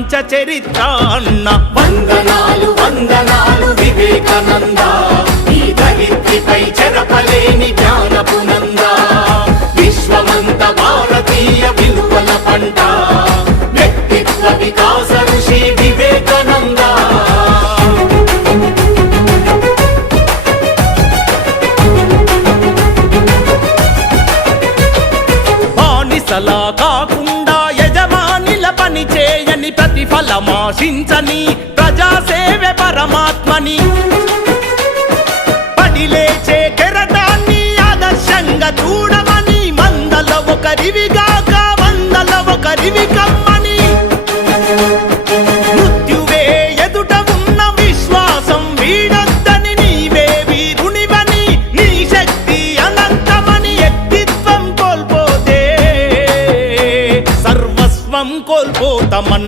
ప్రపంచ చరిత్ర అన్న. వందనాలు వందనాలు వివేకానంద, ఈ ధరిత్రిపై చెరపలేని జ్ఞానపు నంద. విశ్వమంత భారతీయ విలువల పంట, వ్యక్తిత్వ వికాస ఋషి వివేకానంద. బానిసలా కాకుండా యజమానిల పని చేయని, ప్రతిఫలమాశించని ప్రజాసేవే పరమాత్మని. పడిలేచే కెరటాన్ని ఆదర్శంగా చూడమని, మందల ఒకరివిగాక వందల ఒకరివి కమ్మ.